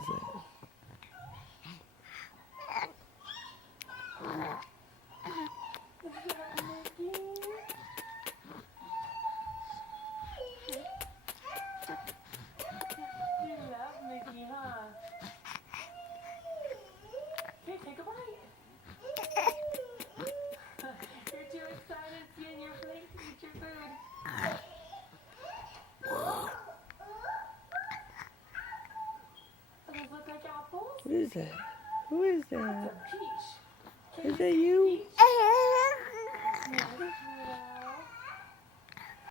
is that? You love Mickey, huh? Okay, take a bite. You're too excited seeing your plate to eat your food. Does this look like apples? What is that? Who is That's that? a peach. Can Is you that see you? peach? Yeah.